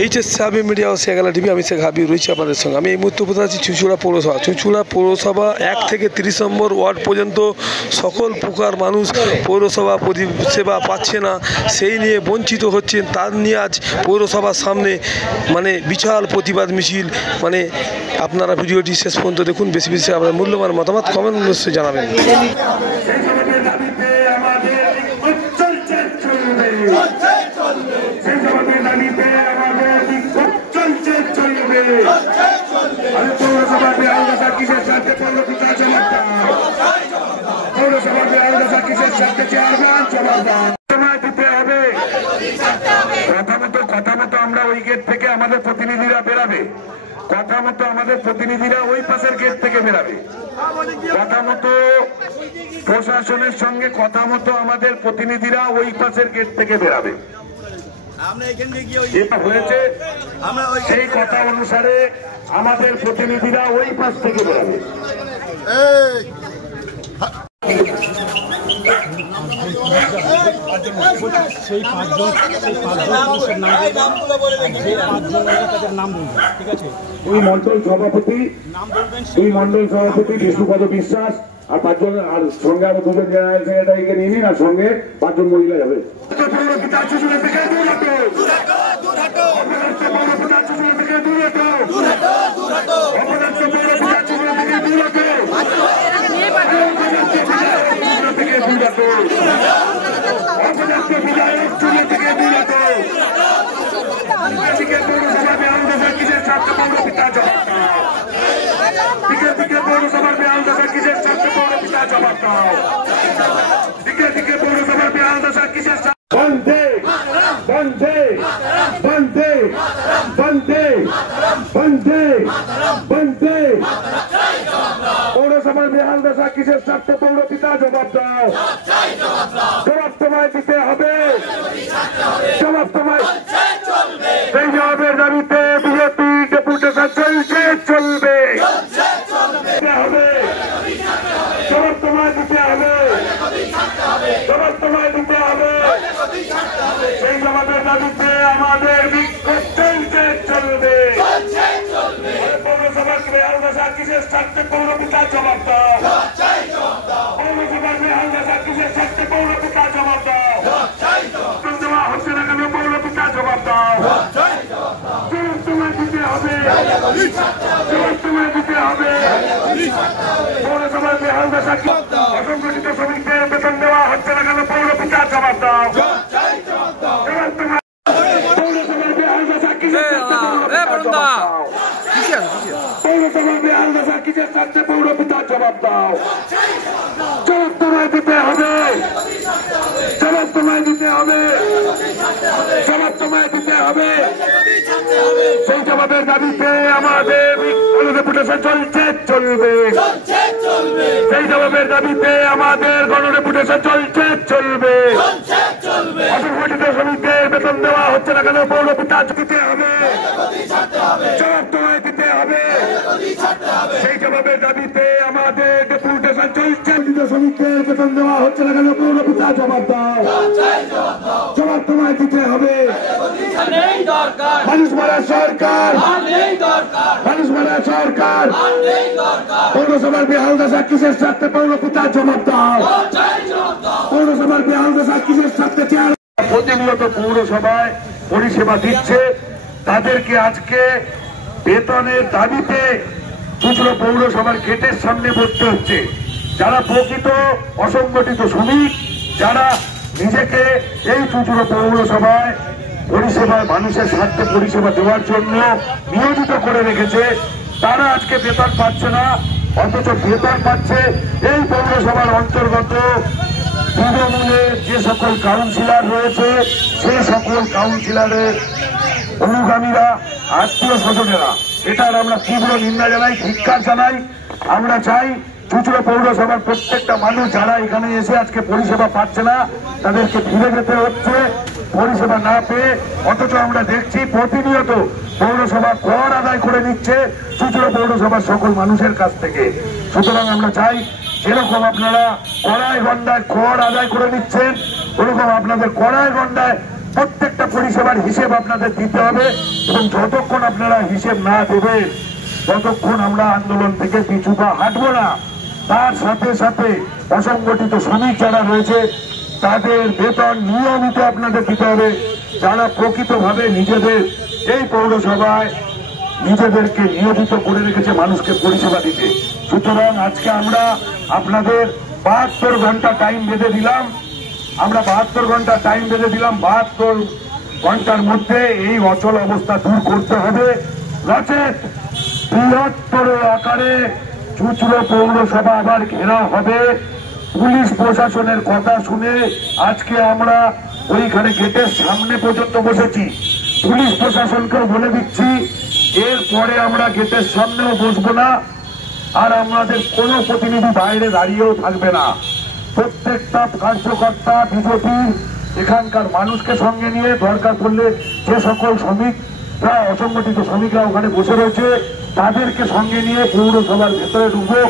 HSC media ও শেখ আলা TV, আমি শেখ হাবিব রয়েছি আপনাদের সঙ্গে। আমি এই মুহূর্তে উপস্থিত আছি চুঁচুড়া পৌরসভা। চুঁচুড়া পৌরসভা 1 থেকে 30 নম্বর ওয়ার্ড পর্যন্ত সকল প্রকার মানুষ পৌরসভা পরিষেবা পাচ্ছে না, সেই নিয়ে বঞ্চিত হচ্ছেন। তার নিয়ে আজ পৌরসভার সামনে বিশাল প্রতিবাদ মিছিল। আপনারা ভিডিওটি শেষ পর্যন্ত দেখুন। বেশি বেশি আপনার মূল্যবান মতামত কমেন্ট বক্সে জানাবেন। কথা মতো আমরা ওই গেট থেকে আমাদের প্রতিনিধিরা বেরাবে, কথা মতো আমাদের প্রতিনিধিরা ওই পাশের গেট থেকে বেরাবে, কথা মতো প্রশাসনের সঙ্গে কথা মতো আমাদের প্রতিনিধিরা ওই পাশের গেট থেকে বেরাবে। যেটা হয়েছে সেই কথা অনুসারে আমাদের প্রতিনিধিরা ওই পাশ থেকে বেরাবে। সেই পাঁচজন নাম বলবেন, ঠিক আছে? দুই মন্ডল সভাপতি বিষ্ণুপদ বিশ্বাস আর 5 জন, আর সঙ্গে আরো 2 জন জেনারেল সেক্রেটারিকে নিয়ে নিন, আর সঙ্গে 5 জন মহিলা যাবে। পৌরসভার বেহাল দশা কিসের স্বার্থে? পৌর পিতা জবাব দাও, জবাব তোমায় দিতে হবে, জবাব তোমায়। সেই জবাবের দাবিতে বিজেপি ডেপুটেশন চলবে, জবাব তোমায় দিতে হবে, জবাব তোমায় দিতে হবে। সেই জবাবের দাবিতে আমাদের বিক্ষোভ চলবে। পৌরসভার বেহাল দশা কিসের স্বার্থে? পৌর পিতা জবাব দাও, পৌরসভার বেহাল দশা কিসের স্বার্থে? পৌর পিতা জবাব দাও, দেওয়া হচ্ছে না কেন? পৌর পিতা জবাব দাও, জবাব তোমায় দিতে হবে, জবাব তোমায় দিতে হবে। পৌরসভার বেহাল দশা অসংগঠিত শ্রমিকদের বেতন দেওয়া হচ্ছে না কেন? পৌর পিতা জবাব দাও, জবাব তোমায়। পৌরসভার বেহাল দশা কিসের পৌরসভার বেহাল দশা কিসের স্বার্থে? পৌর পিতা জবাব দাও, জবাব তোমায় দিতে হবে, জবাব তোমায় দিতে হবে, জবাব তোমায় দিতে হবে। সেই জবাবের দাবিতে আমাদের গণডেপুটেশন চলবে, সেই জবাবের দাবিতে আমাদের গণডেপুটেশন চলবে। অসংগঠিত শ্রমিকদের বেতন দেওয়া হচ্ছে না কেন? পৌর পিতা দিতে হবে, জবাব তোমায় দিতে হবে। সেই জবাবের দাবিতে আমাদের ডেপুটেশন চলছে। শ্রমিকদের বেতন দেওয়া হচ্ছে না কেন? পৌর পিতা জবাব দাও, জবাব তোমায় দিতে হবে। মানুষ মারা সরকার, মানুষ মারা সরকার। পৌরসভার বেহাল দশা কিসের স্বার্থে? পৌর পিতা জবাব দাও, পৌরসভার বেহাল দশা কিসের স্বার্থে? প্রতিনিয়ত পৌরসভায় পরিষেবা দিচ্ছে, তাদেরকে আজকে বেতনের দাবিতে চুঁচুড়া পৌরসভার গেটের সামনে বসতে হচ্ছে। যারা প্রকৃত অসংগঠিত শ্রমিক, যারা নিজেকে এই চুঁচুড়া পৌরসভায় পরিষেবা, মানুষের স্বার্থে পরিষেবা দেওয়ার জন্য নিয়োজিত করে রেখেছে, তারা আজকে বেতন পাচ্ছে না। অথচ বেতন পাচ্ছে এই পৌরসভার অন্তর্গত তৃণমূলের যে সকল কাউন্সিলর রয়েছে, সেই সকল কাউন্সিলরের অনুগামীরা, আত্মীয় স্বজনেরা। এটার আমরা তীব্র নিন্দা জানাই, ধিক্কার জানাই। আমরা চাই চুঁচুড়া পৌরসভার প্রত্যেকটা মানুষ যারা এখানে এসে আজকে পরিষেবা পাচ্ছে না, তাদেরকে ফিরে যেতে হচ্ছে পরিষেবা না পেয়ে। অথচ আমরা দেখছি প্রতিনিয়ত পৌরসভা কর আদায় করে নিচ্ছে চুঁচুড়া পৌরসভার সকল মানুষের কাছ থেকে। সুতরাং আমরা চাই যেরকম আপনারা কড়াই গন্ডায় কর আদায় করে নিচ্ছেন, ওরকম আপনাদের কড়াই গন্ডায় প্রত্যেকটা পরিষেবার হিসেব আপনাদের দিতে হবে এবং যতক্ষণ আপনারা হিসেব না দেবেন ততক্ষণ আমরা আন্দোলন থেকে পিছু পা হাঁটবো না। তার সাথে সাথে অসংগঠিত শ্রমিক যারা রয়েছে তাদের বেতন নিয়মিত আপনাদের দিতে হবে, যারা প্রকৃতভাবে নিজেদের এই পৌরসভায় নিজেদেরকে নিয়োজিত করে রেখেছে মানুষকে পরিষেবা দিতে। সুতরাং আজকে আমরা আপনাদের 72 ঘন্টা টাইম বেঁধে দিলাম, 72 ঘন্টার মধ্যে এই অচল অবস্থা দূর করতে হবে, নচেত বৃহত্তর আকারে চুঁচুড়া পৌরসভা আবার ঘেরাও হবে। পুলিশ প্রশাসনের কথা শুনে আজকে আমরা ওইখানে গেটের সামনে পর্যন্ত বসেছি। পুলিশ প্রশাসনকেও বলে দিচ্ছি এরপরে আমরা গেটের সামনেও বসবো না, আর আমাদের কোনো প্রতিনিধি বাইরে দাঁড়িয়েও থাকবে না। প্রত্যেকটা কার্যকর্তা বিজেপি এখানকার মানুষকে সঙ্গে নিয়ে দরকার পড়লে যে সকল শ্রমিকরা অসংগঠিত শ্রমিকরা ওখানে বসে রয়েছে তাদেরকে সঙ্গে নিয়ে পৌরসভার ভেতরে ঢুকবো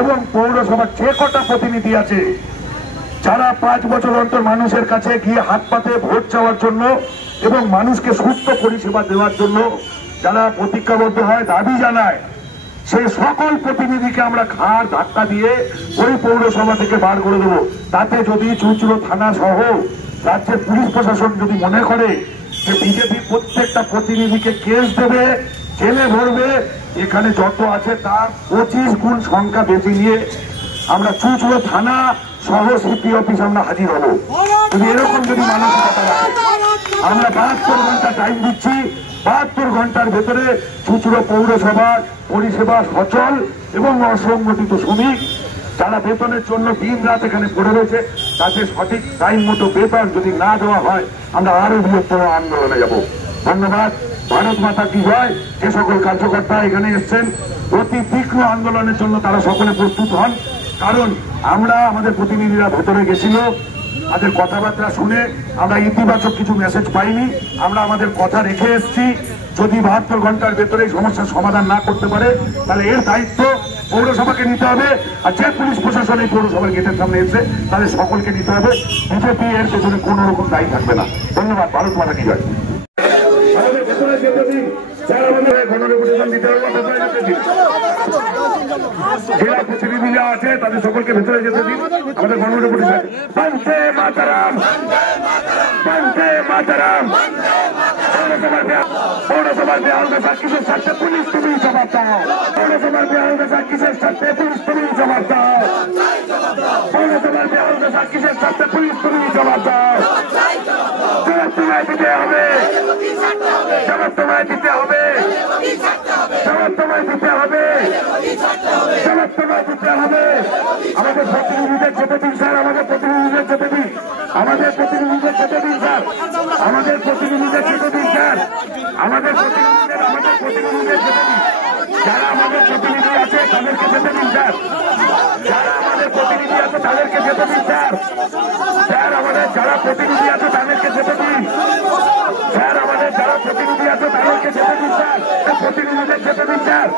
এবং পৌরসভার যে কটা প্রতিনিধি আছে যারা 5 বছর অন্তর মানুষের কাছে গিয়ে হাত পাতে ভোট চাওয়ার জন্য এবং মানুষকে সুস্থ পরিষেবা দেওয়ার জন্য যারা প্রতিজ্ঞাবদ্ধ হয়, দাবি জানায়, সেই সকল প্রতিনিধিকে আমরা ঘাড় ধাক্কা দিয়ে ওই পৌরসভা থেকে বার করে দেবো। তাতে যদি চুঁচুড়া থানা সহ রাজ্যের পুলিশ প্রশাসন যদি মনে করে যে বিজেপি প্রত্যেকটা প্রতিনিধিকে কেস দেবে, জেলে ভরবে, এখানে যত আছে তার 25 গুণ সংখ্যা বেশি নিয়ে আমরা চুঁচুড়া থানা সহ সিপি অফিস আমরা হাজির হব। যদি এরকম যদি মানসিকতা রাখে, আমরা 72 ঘন্টা টাইম দিচ্ছি, 72 ঘন্টার ভেতরে চুঁচুড়া পৌরসভার পরিষেবা সচল এবং অসংগঠিত শ্রমিক যারা বেতনের জন্য দিন রাত এখানে পড়ে রয়েছে তাদের সঠিক টাইম মতো বেতন যদি না দেওয়া হয় আমরা আরো বৃহত্তর আন্দোলনে যাব। ধন্যবাদ। ভারত মাতা কি জয়। যে সকল কার্যকর্তা এখানে এসছেন অতি তীক্ষ্ণ আন্দোলনের জন্য তারা সকলে প্রস্তুত হন, কারণ আমরা আমাদের প্রতিনিধিরা ভেতরে গেছিল, আমাদের কথাবার্তা শুনে আমরা ইতিবাচক কিছু মেসেজ পাইনি। আমরা আমাদের কথা রেখে এসেছি, যদি 72 ঘন্টার ভেতরে সমস্যার সমাধান না করতে পারে তাহলে এর দায়িত্ব পৌরসভাকে নিতে হবে, আর যে পুলিশ প্রশাসন এই পৌরসভার গেটের সামনে এসে তাদের সকলকে নিতে হবে। বিজেপি এর পেছনে কোন রকম দায়ী থাকবে না। ধন্যবাদ। ভারত মাতা কি জয়। আমাদের ভেতরে যেতে দিন, যারা আমাদের গণরেপুটেশন দিতে হবে ভেতরে যেতে দিন, জেলা প্রতিনিধিরা আছে তাদের সকলকে ভেতরে যেতে দিন। আমাদের গণরেপুটেশন বন্দে মাতরম, বন্দে মাতরম। পৌরসভার বেহাল দশা কিসের স্বার্থে পুলিশ তুমি জবাব দাও। পৌরসভার বেহাল দশা কিসের স্বার্থে পুলিশ তুমি জবাব দাও। পৌরসভার বেহাল দশা কিসের স্বার্থে পুলিশ তুমি জবাব দাও। জবাব তোমায় দিতে হবে, জবাব তোমায় দিতে হবে, জবাব তোমায় দিতে হবে, জবাব তোমায় দিতে হবে। আমাদের প্রতিনিধিদের যেতে দিন স্যার, আমাদের প্রতিনিধিদের যেতে দিন, আমাদের প্রতিনিধিদের যেতে দিন স্যার, আমাদের প্রতিনিধিদের যেতে দিন স্যার, আমাদের প্রতিনিধিদের যেতে দিন। যারা আমাদের প্রতিনিধি আছে তাদেরকে যেতে দিন স্যার, যারা আমাদের প্রতিনিধি আছে তাদেরকে যেতে দিন স্যার, স্যার আমাদের যারা প্রতিনিধি আছে তাদেরকে যেতে দিন স্যার, আমাদের যারা প্রতিনিধি আছে তাদেরকে যেতে দিন স্যার, প্রতিনিধিদের যেতে দিন স্যার।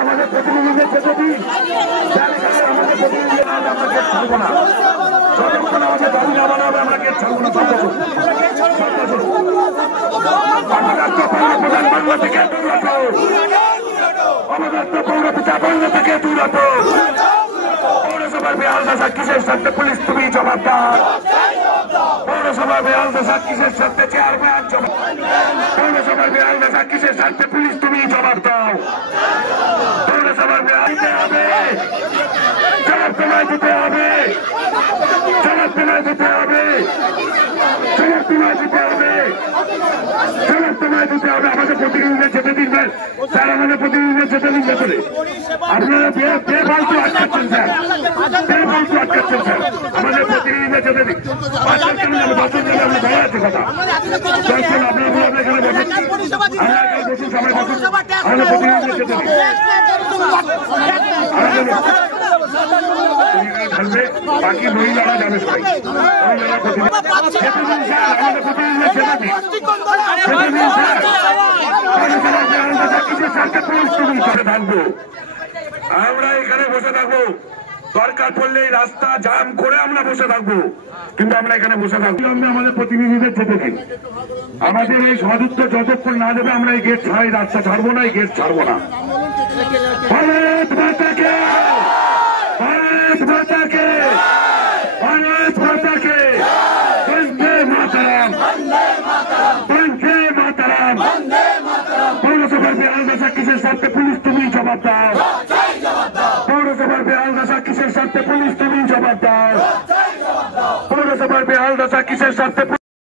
আমাদের প্রতিনিধিদের যেতে দিন, আমাদের প্রতিনিধি আমরা গেট ছাড়বো না, যতক্ষণ আমাদের দাবি না বানাবে আমরা গেট ছাড়বো না। প্রধান বাংলা থেকে দূরত, অবদত্ত পৌরপিতা বাংলা থেকে দূরত। পৌরসভার বেহাল দশা কিসের স্বার্থে পুলিশ তুমি জবাব দাও। পৌরসভার বেহাল দশা কিসের স্বার্থে চেয়ারম্যান জবাব। পৌরসভার বেহাল দশা কিসের স্বার্থে পুলিশ তুমি জবাব দাও। পৌরসভার বেহাল দিতে হবে, জবাব তোমায় দিতে হবে, জবাব তোমায় দিতে হবে, জবাব তোমায় দিতে হবে, জবাব তোমায় দিতে হবে। আমাদের প্রতিনিধিদের যেতে দিন স্যার, আমাদের প্রতিনিধিদের যেতে দিন ভেতরে। আপনারা বেফালতু আটকাচ্ছেন স্যার, বেফালতু আটকাচ্ছেন স্যার, আমাদের প্রতিনিধিদের যেতে দিন। 5 জন কেন যাবে, 10 জন যাবে, আমরা ভয় আছে কথা। 10 জন আপনারা এখানে বসুন, আমরা এখানে বসুন, সবাই বসুন, আমাদের প্রতিনিধিদের যেতে দিন। তুমি এখানে থাকবে, বাকি মহিলারা যাবে সবাই। মহিলারা প্রতিনিধি যেতে দিন স্যার, আমাদের প্রতিনিধিদের যেতে দিন। যেতে দিন স্যার। পৌরসভার বেহাল দশা কিসের স্বার্থে পরিস্থিতি করে থাকবো? আমরা এখানে বসে থাকবো, দরকার পড়লে এই রাস্তা জাম করে আমরা বসে থাকবো, কিন্তু আমরা এখানে বসে থাকবো। আমরা আমাদের প্রতিনিধিদের যেতে দিন। আমাদের এই সদুত্তর যতক্ষণ না দেবে আমরা এই গেট ছাড়াই রাস্তা ছাড়বো না, এই গেট ছাড়বো না। ভারত মাতাকে, ভারত মাতাকে, ভারত মাতাকে, বন্দে মাতরম, বন্দে মাতরম। পৌরসভার বেহাল দশা কিসের স্বার্থে পুলিশ তুমি জবাব দাও। পৌরসভার বেহাল দশা কিসের স্বার্থে পুলিশ